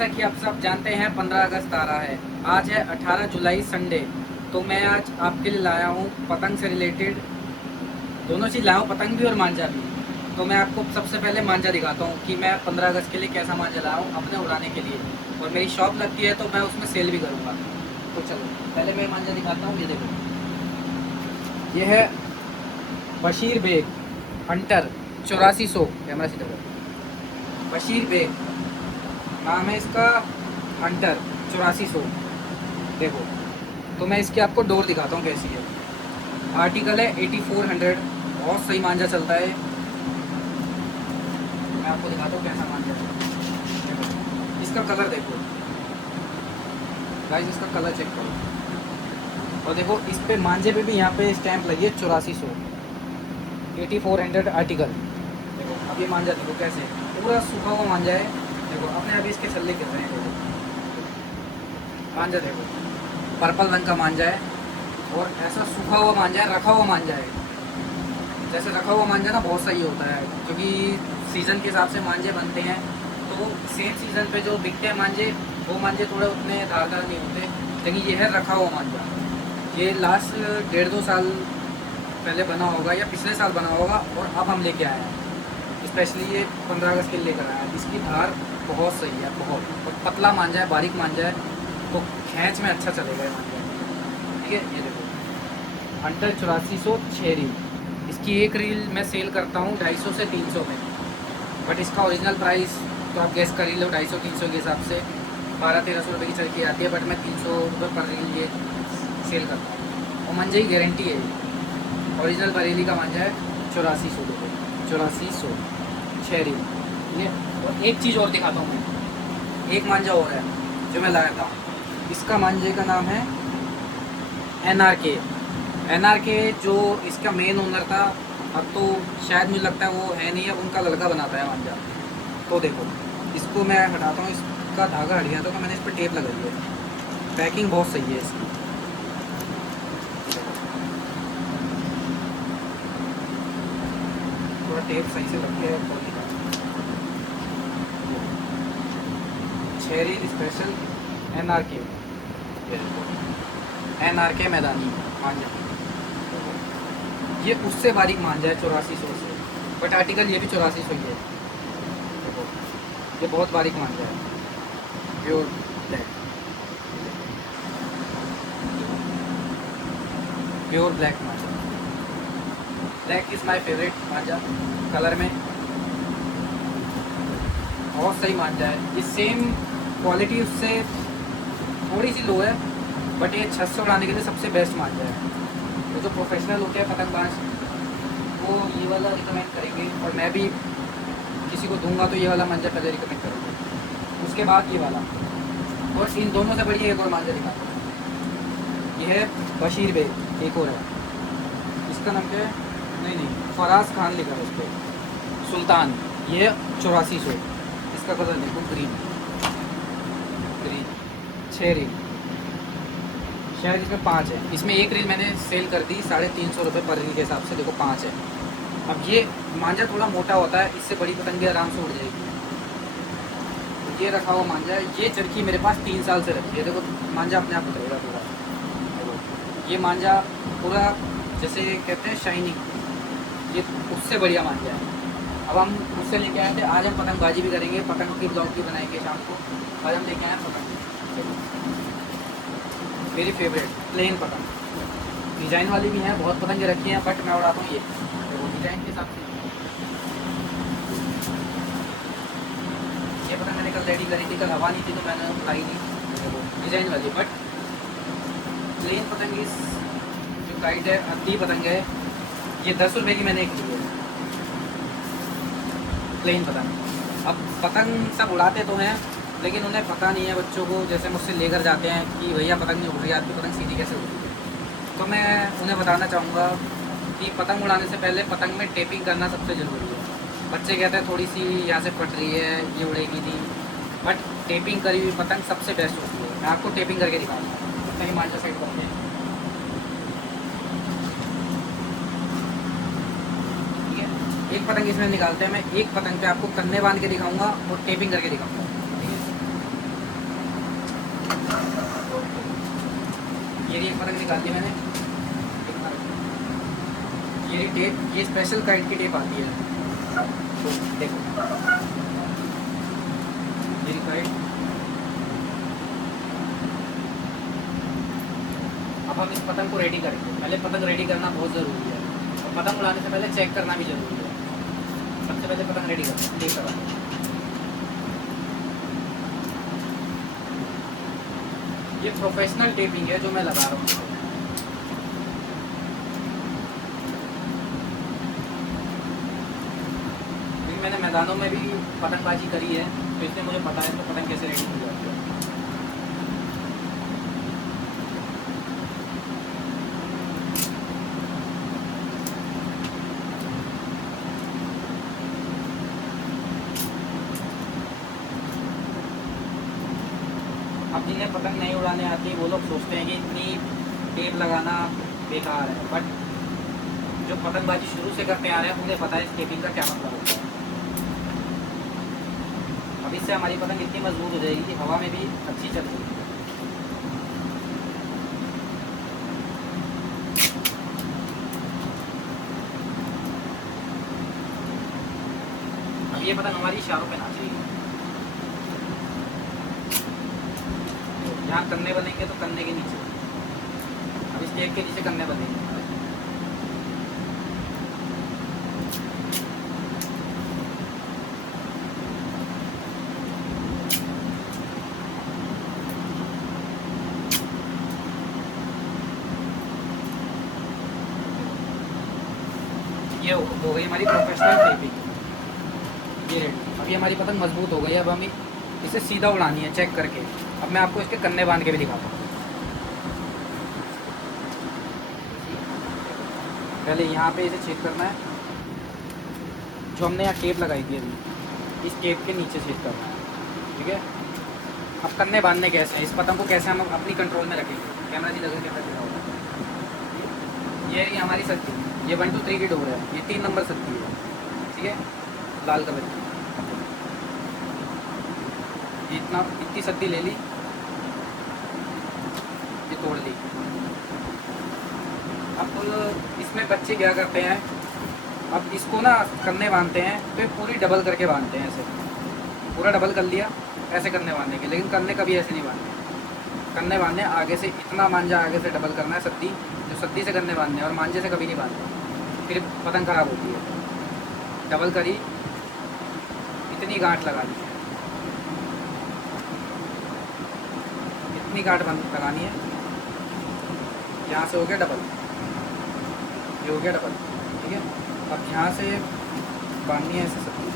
जैसा कि आप सब जानते हैं 15 अगस्त आ रहा है। आज है 18 जुलाई संडे। तो मैं आज आपके लिए लाया हूँ पतंग से रिलेटेड दोनों चीज़ लाया हूँ, पतंग भी और मांझा भी। तो मैं आपको सबसे पहले मांझा दिखाता हूँ कि मैं 15 अगस्त के लिए कैसा मांझा लाया हूँ अपने उड़ाने के लिए। और मेरी शॉप लगती है तो मैं उसमें सेल भी करूँगा। तो चलो पहले मैं मांझा दिखाता हूँ। ये देखो, ये है बशीर बेग हंटर 8400। कैमरा से देखो, बशीर बेग नाम है इसका, हंटर 8400। देखो, तो मैं इसकी आपको डोर दिखाता हूँ कैसी है। आर्टिकल है 8400। बहुत सही मांझा चलता है। मैं आपको दिखाता हूँ कैसा मांझा है। देखो इसका कलर देखो गाइस, इसका कलर चेक करो। और देखो इस पे मांझे पे भी यहाँ पे स्टैंप लगी है 8400, 8400 आर्टिकल। देखो अब ये मांझा देखो कैसे पूरा सूखा हुआ मांझा है। देखो अपने अभी इसके छल्ले गिर रहे हैं। देखो मांझा देखो, पर्पल रंग का मांझा है और ऐसा सूखा हुआ मांझा है, रखा हुआ मांझा है। जैसे रखा हुआ मांझा ना बहुत सही होता है, क्योंकि सीज़न के हिसाब से मांझे बनते हैं। तो सेम सीज़न पे जो बिकते हैं मांझे, वो मांझे थोड़े उतने धारदार नहीं होते। लेकिन ये है रखा हुआ मांझा। ये लास्ट 1.5-2 साल पहले बना होगा या पिछले साल बना होगा, और अब हम लेके आए हैं। स्पेशली ये 15 अगस्त के लिए लेकर आया है। इसकी धार बहुत सही है, बहुत। और पतला मांझा है, बारीक मांझा है, तो खींच में अच्छा चलेगा ये मांझा। ठीक है, ये देखो हंटर 8400 6 रील। इसकी एक रील मैं सेल करता हूँ 250 से 300 में। बट इसका ओरिजिनल प्राइस तो आप गैस कर ही लो, 250-300 के हिसाब से 1200-1300 रुपये की चल की आती है। बट मैं 300 रुपये पर रील ये सेल करता हूँ। और मंजे की गारंटी है। ओरिजिनल बरेली का मांझा है 8400 रुपये, 8400 6 रील। ठीक है, और एक चीज़ और दिखाता हूँ मैं। एक मांझा और है जो मैं लाया था। इसका मांझे का नाम है NRK। NRK जो इसका मेन ओनर था, अब तो शायद मुझे लगता है वो है नहीं, अब उनका लड़का बनाता है मांझा। तो देखो इसको मैं हटाता हूँ, इसका धागा हट गया, तो मैंने इस पर टेप लगाई है। पैकिंग बहुत सही है इसकी। थोड़ा टेप सही से रखे 6 रील स्पेशल NRK। NRK मैदानी मांझा, ये उससे बारीक मांझा है 8400 से। बट आर्टिकल ये भी 8400 ही है। देखो ये बहुत बारीक मांझा है, pure black, pure black Manjha. Black is my favourite Manjha colour में। बहुत सही मांझा है। ये सेम क्वालिटी उससे थोड़ी सी लो है, बट ये छत से उड़ाने के लिए सबसे बेस्ट मांझा है। तो जो प्रोफेशनल होते हैं पतंगबाज, वो ये वाला रिकमेंड करेंगे, और मैं भी किसी को दूंगा तो ये वाला मांझा पहले रिकमेंड करूँगा, उसके बाद ये वाला। और इन दोनों से बढ़िया एक और मांझा दिखाता हूँ। ये है बशीर बेग, एक और है। इसका नाम क्या है? नहीं, फराज खान लिखा है इस पर, सुल्तान। ये 8400। इसका कलर देखो, ग्रीन, ग्रीन 6 रील। शायद इसमें 5 है। इसमें एक रील मैंने सेल कर दी 350 रुपये पर रील के हिसाब से। देखो 5 है। अब ये मांझा थोड़ा मोटा होता है, इससे बड़ी पतंग भी आराम से उड़ जाएगी। तो ये रखा हुआ मांझा है। ये चरखी मेरे पास 3 साल से रखी है। देखो मांझा अपने आप उतरेगा पूरा। देखो ये मांझा पूरा जैसे कहते हैं शाइनिंग, ये उससे बढ़िया मांझा है। अब हम उससे लेके आए थे, आज हम पतंगबाजी भी करेंगे, पतंग की ब्लॉग भी बनाएंगे शाम को। आज हम लेके आए हैं पतंग। मेरी फेवरेट प्लेन पतंग, डिज़ाइन वाली भी हैं, बहुत पतंगें रखी हैं, बट मैं उड़ाता हूँ ये। देखो डिज़ाइन के हिसाब से ये पतंग मैंने कल रेडी करी थी, कल हवा नहीं थी तो मैंने उड़ाई नहीं। देखो डिज़ाइन वाली, बट प्लेन पतंग इस जो काइट है, अद्दी पतंग है, ये 10 रुपये की मैंने एक ली है, प्लेन पतंग। अब पतंग सब उड़ाते तो हैं, लेकिन उन्हें पता नहीं है, बच्चों को जैसे मुझसे लेकर जाते हैं कि भैया पतंग नहीं उड़ रही, आपकी पतंग सीधी कैसे उड़ती है। तो मैं उन्हें बताना चाहूँगा कि पतंग उड़ाने से पहले पतंग में टेपिंग करना सबसे ज़रूरी है। बच्चे कहते हैं थोड़ी सी यहाँ से फट रही है, ये उड़ेगी नहीं, बट टेपिंग करी हुई पतंग सबसे बेस्ट होती है। मैं आपको टेपिंग करके दिखाऊँगा। कहीं मांझा साइड करते हैं, ठीक है। एक पतंग इसमें निकालते हैं, मैं एक पतंग पे आपको कन्ने बांध के दिखाऊंगा और टेपिंग करके दिखाऊंगा, ठीक है। ये एक पतंग निकाल दी मैंने। ये टेप, ये स्पेशल काइंड की टेप आती है। तो देखो ये काइंड। अब हम इस पतंग को रेडी करेंगे। पहले पतंग रेडी करना बहुत ज़रूरी है, और पतंग उड़ाने से पहले चेक करना भी ज़रूरी है। सबसे पहले पतंग रेडी करना टेप लगा। ये प्रोफेशनल टेपिंग है जो मैं लगा रहा हूँ। मैंने मैदानों में भी पतंगबाजी करी है, तो इसलिए मुझे पता है तो पतंग कैसे रेडी की जाती है। अब जिन्हें पतंग नहीं उड़ाने आती वो लोग सोचते हैं कि इतनी टेप लगाना बेकार है, बट जो पतंगबाजी शुरू से करते आ रहे हैं उन्हें पता है इस टेपिंग का क्या मतलब होता है। अब इससे हमारी पतंग इतनी मजबूत हो जाएगी कि हवा में भी अच्छी चल रही है। अब ये पतंग हमारी इशारों पे नाच रही है। यहाँ कन्ने बनेंगे तो कन्ने के नीचे, अब इस टेप के नीचे कन्ने बनेंगे। ये हो गई हमारी प्रोफेशनल टेपिंग। ये अभी हमारी पतंग मजबूत हो गई। अब हमें इसे सीधा उड़ानी है चेक करके। अब मैं आपको इसके कन्ने बांध के भी दिखाता हूँ। पहले यहाँ पे इसे छेद करना है, जो हमने यहाँ टेप लगाई थी अभी, इस टेप के नीचे छेद करना है, ठीक है। अब कन्ने बांधने कैसे हैं, इस पतंग को कैसे हम अपनी कंट्रोल में रखेंगे। कैमरा जी लगे कैमरा दिखा होगा। ये हमारी सत्ती, ये 1 2 3 की डोर है, ये 3 नंबर सत्ती है, ठीक है, लाल कलर की। इतनी सत्ती ले ली, ये तोड़ ली। अब इसमें बच्चे क्या करते हैं, अब इसको ना कन्ने बांधते हैं तो पूरी डबल करके बांधते हैं। ऐसे पूरा डबल कर लिया, ऐसे कन्ने बांधने के। लेकिन कन्ने कभी ऐसे नहीं बांधने। कन्ने बांधने आगे से इतना मांझा आगे से डबल करना है, सत्ती जो सत्ती से कन्ने बांधने, और मांझे से कभी नहीं बांधने, फिर पतंग खराब होती है। डबल करी, इतनी गांठ लगा दी, इतनी गांठ लगानी है। यहाँ से हो गया डबल, ये हो गया डबल, ठीक है। अब यहाँ से बांधनी है ऐसे सत्ती।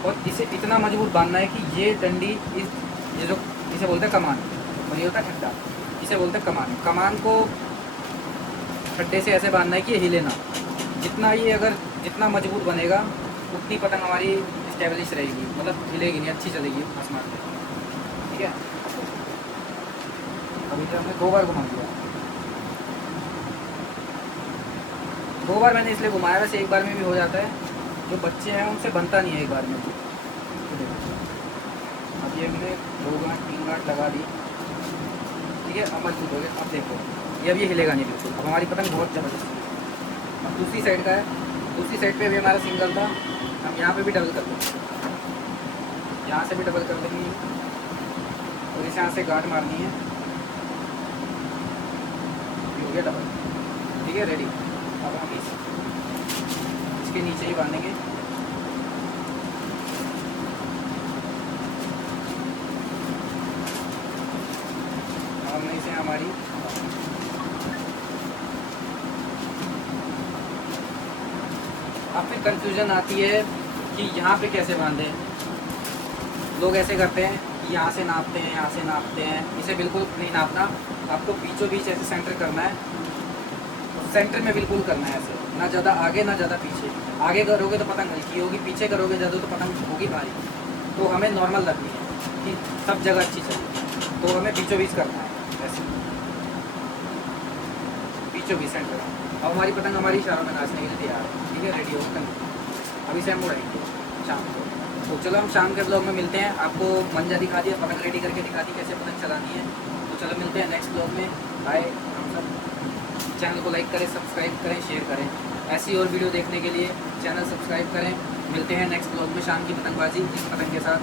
और इसे इतना मजबूत बांधना है कि ये डंडी ये जो इसे बोलते हैं कमान, और ये होता है खड्डा, इसे बोलते हैं कमान। कमान को खड्डे से ऐसे बांधना है कि ये हिले ना। जितना मजबूत बनेगा उतनी पतंग हमारी स्टेबलिश रहेगी, मतलब हिलेगी नहीं, अच्छी चलेगी आसमान में, ठीक है। अभी तो हमने 2 बार घुमा दिया। 2 बार मैंने इसलिए घुमाया, वैसे एक बार में भी हो जाता है। जो बच्चे हैं उनसे बनता नहीं है एक बार में। अब ये हमने 2 गांठ 3 गांठ लगा दी, ठीक है। अब मजबूत हो गया। अब देखो ये अब ये हिलेगा नहीं बिल्कुल। अब हमारी पतंग बहुत ज़बरदस्त है। अब दूसरी साइड का है, दूसरी साइड पे भी हमारा सिंगल था, हम यहाँ पे भी डबल कर देंगे, यहाँ से भी डबल कर देंगे, और इसे यहाँ से गांठ मारनी है। ये हो गया डबल, ठीक है, रेडी। अब हम इसके नीचे ही बांधेंगे। अब मैं इसे हमारी अब फिर कंफ्यूजन आती है कि यहाँ पे कैसे बांधें। लोग ऐसे करते हैं कि यहाँ से नापते हैं, यहाँ से नापते हैं। इसे बिल्कुल नहीं नापना, आपको बीचों बीच ऐसे सेंटर करना है, सेंटर में बिल्कुल करना है ऐसे, ना ज़्यादा आगे ना ज़्यादा पीछे। आगे करोगे तो पतंग हल्की होगी, पीछे करोगे ज़्यादा तो पतंग होगी भारी। तो हमें नॉर्मल रखनी है कि सब जगह अच्छी चले, तो हमें बीचों बीच करना है ऐसे, बीचों बीच सेंटर। अब हमारी पतंग हमारी इशारों में नाचने के लिए तैयार है, ठीक है, रेडी हो पतंग। अभी से हम उड़ाएंगे शाम को। तो चलो हम शाम के ब्लॉग में मिलते हैं। आपको मंजा दिखा दिया, पतंग रेडी करके दिखा दी कैसे पतंग चलानी है। तो चलो मिलते हैं नेक्स्ट ब्लॉग में। बाय। हम सब चैनल को लाइक करें, सब्सक्राइब करें, शेयर करें। ऐसी और वीडियो देखने के लिए चैनल सब्सक्राइब करें। मिलते हैं नेक्स्ट ब्लॉग में शाम की पतंगबाजी इस पतंग के साथ।